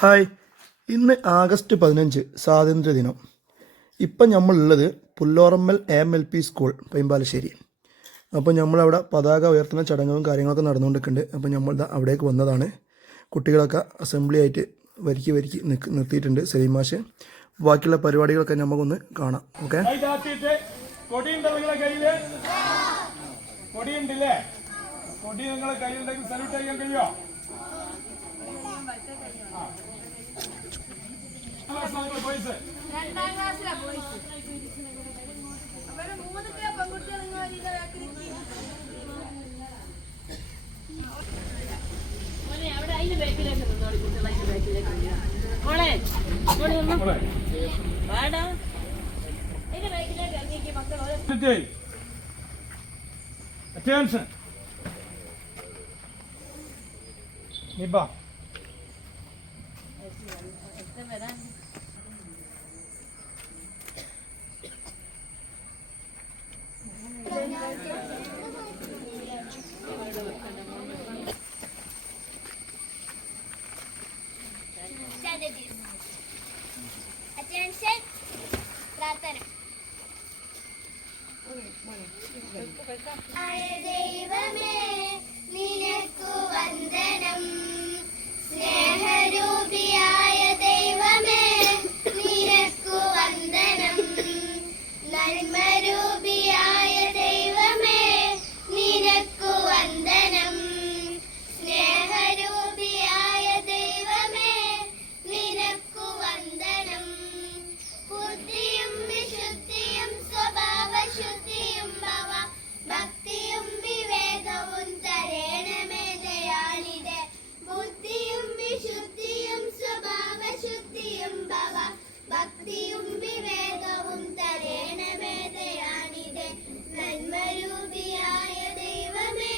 Hi, ഇന്ന് August 15 സ്വാതന്ത്ര്യദിനം. ഇപ്പം നമ്മളുള്ളത് പുല്ലോറമ്മൽ AMLP സ്കൂൾ പൈമ്പാലശ്ശേരി. അപ്പോൾ നമ്മളവിടെ പതാക ഉയർത്തുന്ന ചടങ്ങും കാര്യങ്ങളൊക്കെ നടന്നുകൊണ്ടിരിക്കുന്നുണ്ട്. അപ്പോൾ നമ്മൾ അവിടേക്ക് വന്നതാണ്. കുട്ടികളൊക്കെ അസംബ്ലി ആയിട്ട് വരിക്ക് നിർത്തിയിട്ടുണ്ട്. സലീം മാഷ്. ബാക്കിയുള്ള പരിപാടികളൊക്കെ നമുക്കൊന്ന് കാണാം. ഓക്കെ, കൊടി നിങ്ങളെ കയ്യിലുണ്ടെങ്കിൽ സല്യൂട്ട് ചെയ്യാൻ കഴിയോ? Attention. Niba. Attention. പ്രാർത്ഥന. ദൈവമേ നിനക്കു വന്ദനം, സ്നേഹരൂപിയായ ദൈവമേ നിനക്കു വന്ദനം, നന്മരൂപിയായ ദൈവമേ നിനക്കു വന്ദനം, സ്നേഹരൂപിയായ ദൈവമേ നിനക്കു വന്ദനം, ബുദ്ധിയും വിശുദ്ധിയും സ്വഭാവശുദ്ധിയും ഭവ ഭക്തിയും വിവേകവും തരേണമേ ദയാനിധേ, ബുദ്ധിയും വിശുദ്ധിയും സ്വഭാവശുദ്ധിയും ഭവ ഭക്തിയും വിവേകവും തരേണമേ ദയാനിധേ, നന്മരൂപിയായ ദൈവമേ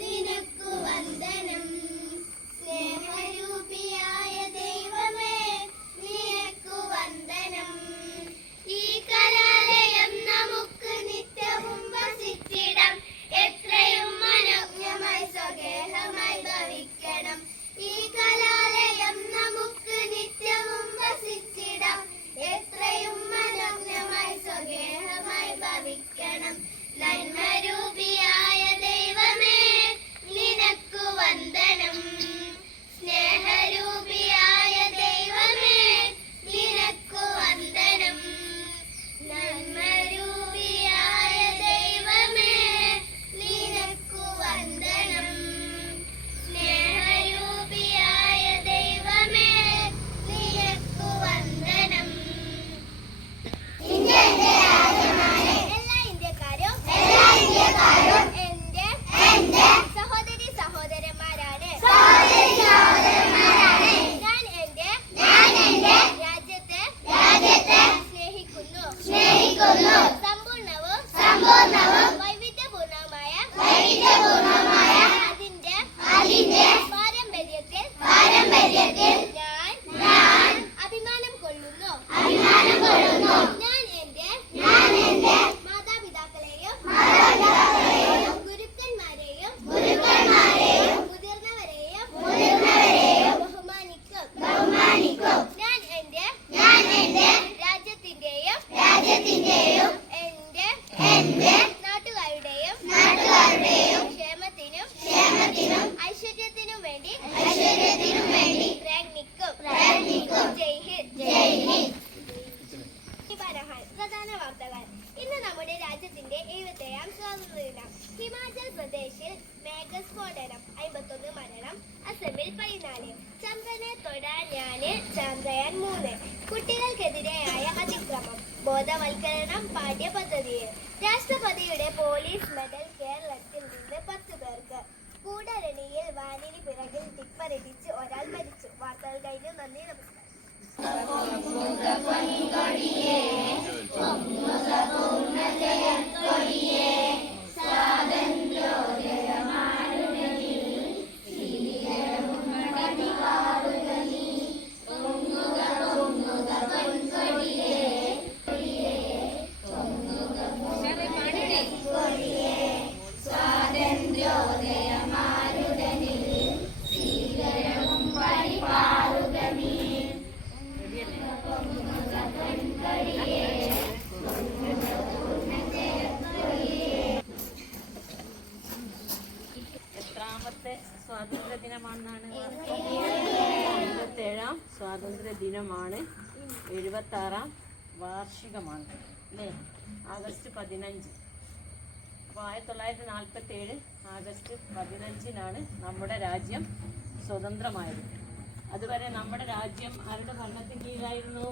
നിനക്കു വന്ദനം, സ്നേഹരൂപിയായ ദൈവമേ നിനക്കു വന്ദനം. ഈ കലാലയം നമുക്ക് നിത്യവും വസിച്ചിടം, എത്രയും മനോജ്ഞമായി സ്വഗേഹമായി ഭവിക്കണം. ഈ കലാലയം നമുക്ക് നിത്യവും വസിച്ചിടം, എത്രയും മനോജ്ഞമായി സ്വഗേഹമായി ഭവിക്കണം, നന്മരൂപിയായ ദൈവമേ നിനക്കു വന്ദനം, സ്നേഹരൂപിയായ ദൈവമേ നിനക്കു വന്ദനം, നന്മരൂപിയായ ദൈവമേ നിനക്കു വന്ദനം, സ്നേഹരൂപിയായ ദൈവമേ നിനക്കു വന്ദനം. എല്ലാ ഇന്ത്യക്കാരും എന്റെ സഹോദരി സഹോദരന്മാരാണ്. ഞാൻ എന്റെ രാജ്യത്തെ സ്നേഹിക്കുന്നു. സമ്പൂർണവും വൈവിധ്യപൂർണവുമായ അതിന്റെ പാരമ്പര്യത്തിൽ ഞാൻ അഭിമാനം കൊള്ളുന്നു. ഞാൻ എന്റെ മാതാപിതാക്കളെയും ഗുരുക്കന്മാരെയും മുതിർന്നവരെയും ബഹുമാനിക്കും. ഞാൻ എന്റെ രാജ്യത്തിന്റെയും എന്റെ നാട്ടുകാരുടെയും ക്ഷേമത്തിനും ഐശ്വര്യത്തിനും വേണ്ടി പ്രയത്നിക്കും. ജയ് ഹിന്ദ്. പ്രധാന വാർത്തകൾ. ഇന്ന് നമ്മുടെ രാജ്യത്തിന്റെ 77ാം സ്വാതന്ത്ര്യദിനം. ഹിമാചൽ പ്രദേശിൽ മേഘസ്ഫോടനം, 51 മരണം, അസമിൽ 14. ചന്ദ്രനെ തൊടാൻ ഞാന്, ചന്ദ്രയാൻ 3. കുട്ടികൾക്കെതിരെയായ അതിക്രമം, ബോധവൽക്കരണം പാഠ്യപദ്ധതിയിൽ. രാഷ്ട്രപതിയുടെ പോലീസ് മെഡൽ കേരളത്തിൽ നിന്ന് 10 പേർക്ക്. കൂടരണിയിൽ വാനിന് പിറകിൽ ടിപ്പറിടിച്ച് ഒരാൾ മരിച്ചു. വാർത്തകൾ കഴിഞ്ഞു. നന്ദി, നമസ്കാരം. സ്വാതന്ത്ര്യോദയമാരുടനിൽ സ്വീകരണവും പരിപാറുകമി സ്വാതന്ത്ര്യ ദിനമാണ്. 76ാം വാർഷികമാണ് അല്ലേ? ആഗസ്റ്റ് 15. അപ്പോൾ 1947 ആഗസ്റ്റ് 15-നാണ് നമ്മുടെ രാജ്യം സ്വതന്ത്രമായത്. അതുവരെ നമ്മുടെ രാജ്യം ആരുടെ ഭരണത്തിന് കീഴിലായിരുന്നു?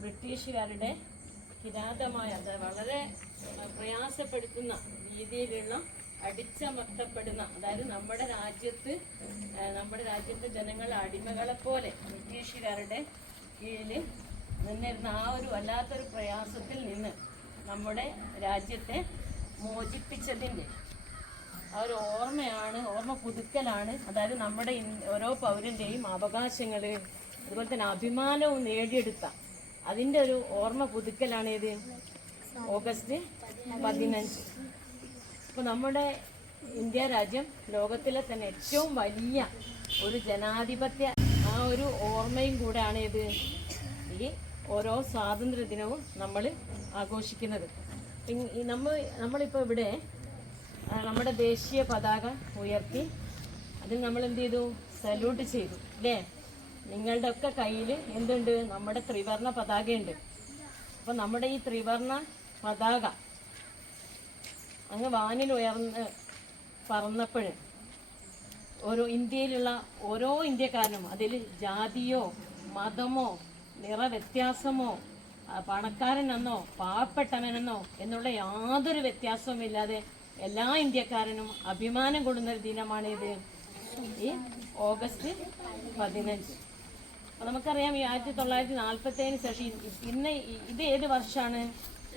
ബ്രിട്ടീഷുകാരുടെ കിരാതമായ, വളരെ പ്രയാസപ്പെടുത്തുന്ന രീതിയിലുള്ള അടിച്ചമർത്തപ്പെടുന്ന, അതായത് നമ്മുടെ രാജ്യത്തെ ജനങ്ങൾ അടിമകളെപ്പോലെ ബ്രിട്ടീഷുകാരുടെ കീഴിൽ നിന്നിരുന്ന ആ ഒരു വല്ലാത്തൊരു പ്രയാസത്തിൽ നിന്ന് നമ്മുടെ രാജ്യത്തെ മോചിപ്പിച്ചതിൻ്റെ ആ ഒരു ഓർമ്മ പുതുക്കലാണ്. അതായത് നമ്മുടെ ഓരോ പൗരൻ്റെയും അവകാശങ്ങൾ, അതുപോലെ തന്നെ അഭിമാനവും നേടിയെടുത്ത അതിൻ്റെ ഒരു ഓർമ്മ പുതുക്കലാണ് ഇത് ഓഗസ്റ്റ് 15. അപ്പോൾ നമ്മുടെ ഇന്ത്യ രാജ്യം ലോകത്തിലെ തന്നെ ഏറ്റവും വലിയ ഒരു ജനാധിപത്യ ആ ഒരു ഓർമ്മയും കൂടെയാണ് ഇത് ഈ ഓരോ സ്വാതന്ത്ര്യ ദിനവും നമ്മൾ ആഘോഷിക്കുന്നത്. നമ്മളിപ്പോൾ ഇവിടെ നമ്മുടെ ദേശീയ പതാക ഉയർത്തി അതിൽ നമ്മൾ എന്ത് ചെയ്തു? സല്യൂട്ട് ചെയ്തു അല്ലേ? നിങ്ങളുടെ ഒക്കെ കയ്യിൽ എന്തുണ്ട്? നമ്മുടെ ത്രിവർണ്ണ പതാകയുണ്ട്. അപ്പം നമ്മുടെ ഈ ത്രിവർണ്ണ പതാക അങ്ങ് വാനിൽ പറന്നപ്പോൾ ഇന്ത്യയിലുള്ള ഓരോ ഇന്ത്യക്കാരനും അതിൽ ജാതിയോ മതമോ നിറവ്യത്യാസമോ പണക്കാരനെന്നോ പാവപ്പെട്ടവനെന്നോ എന്നുള്ള യാതൊരു വ്യത്യാസവുമില്ലാതെ എല്ലാ ഇന്ത്യക്കാരനും അഭിമാനം കൊള്ളുന്നൊരു ദിനമാണിത്, ഈ ഓഗസ്റ്റ് 15. അപ്പോൾ നമുക്കറിയാം ഈ 1947 ശേഷം ഇന്ന് ഇത് ഏത് വർഷമാണ്?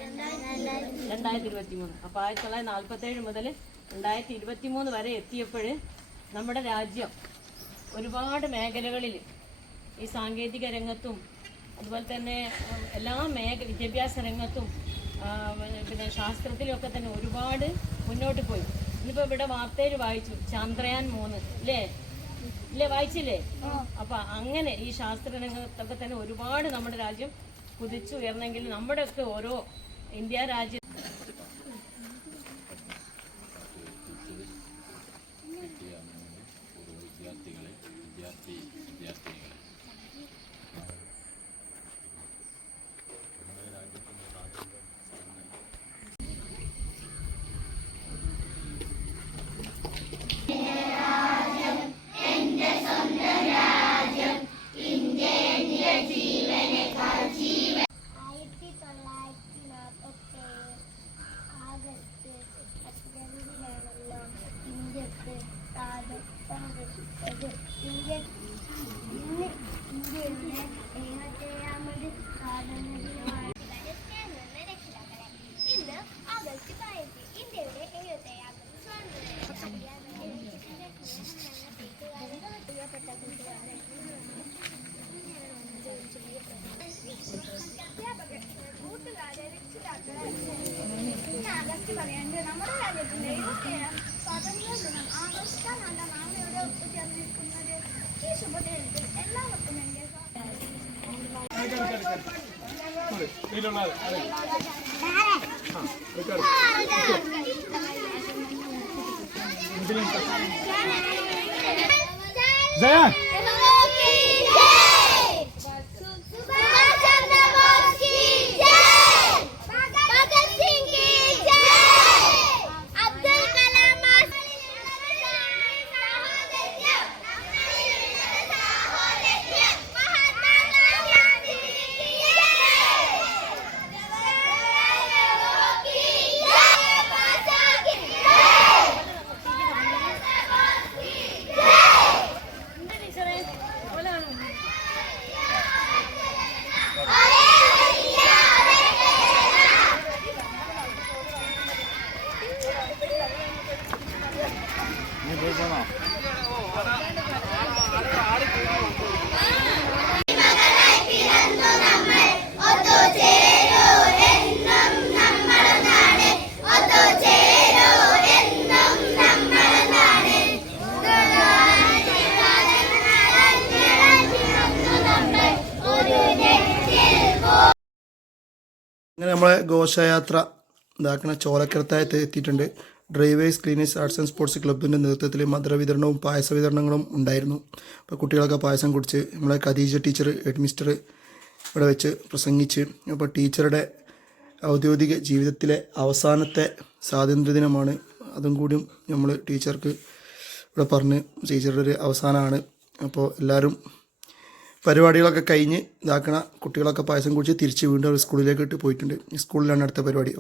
2023. അപ്പോൾ 1947 മുതൽ 2023 വരെ എത്തിയപ്പോൾ നമ്മുടെ രാജ്യം ഒരുപാട് മേഖലകളിൽ ഈ സാങ്കേതിക രംഗത്തും അതുപോലെ തന്നെ എല്ലാ വിദ്യാഭ്യാസ രംഗത്തും പിന്നെ ശാസ്ത്രത്തിലൊക്കെ തന്നെ ഒരുപാട് മുന്നോട്ട് പോയി. ഇന്നിപ്പോൾ ഇവിടെ വാർത്തയിൽ വായിച്ചു ചന്ദ്രയാൻ 3 ഇല്ലേ വായിച്ചില്ലേ? അപ്പൊ അങ്ങനെ ഈ ശാസ്ത്ര രംഗത്തൊക്കെ തന്നെ ഒരുപാട് നമ്മുടെ രാജ്യം കുതിച്ചുയർന്നെങ്കിൽ നമ്മുടെയൊക്കെ ഓരോ ഇന്ത്യ രാജ്യം നമ്മുടെ രാജ്യത്തിന്റെ 77ാം സ്വാതന്ത്ര്യ ദിനം ആഘോഷിക്കാനുള്ള നാളെയുടെ ഒത്തുചേർന്നിരിക്കുന്നത് ഈ ശുഭദിനത്തിൽ എല്ലാവർക്കും എന്റെ അങ്ങനെ നമ്മളെ ഘോഷയാത്ര ഇതാക്കണ ചോലക്കരത്തായത്ത് എത്തിയിട്ടുണ്ട്. Drivers cleaners arts and sports ക്ലബിൻ്റെ നേതൃത്വത്തിൽ മധുര വിതരണവും പായസ വിതരണങ്ങളും ഉണ്ടായിരുന്നു. അപ്പോൾ കുട്ടികളൊക്കെ പായസം കുടിച്ച് നമ്മളെ ഖദീജ ടീച്ചർ ഹെഡ് മിസ്റ്റർ ഇവിടെ വെച്ച് പ്രസംഗിച്ച്. അപ്പോൾ ടീച്ചറുടെ ഔദ്യോഗിക ജീവിതത്തിലെ അവസാനത്തെ സ്വാതന്ത്ര്യദിനമാണ്. അതും കൂടിയും നമ്മൾ ടീച്ചർക്ക് ഇവിടെ പറഞ്ഞ് ടീച്ചറുടെ ഒരു അവസാനമാണ്. അപ്പോൾ എല്ലാവരും പരിപാടികളൊക്കെ കഴിഞ്ഞ് ഇതാക്കണ കുട്ടികളൊക്കെ പായസം കുടിച്ച് തിരിച്ച് വീണ്ടും സ്കൂളിലേക്ക് പോയിട്ടുണ്ട്. സ്കൂളിലാണ് അടുത്ത പരിപാടി.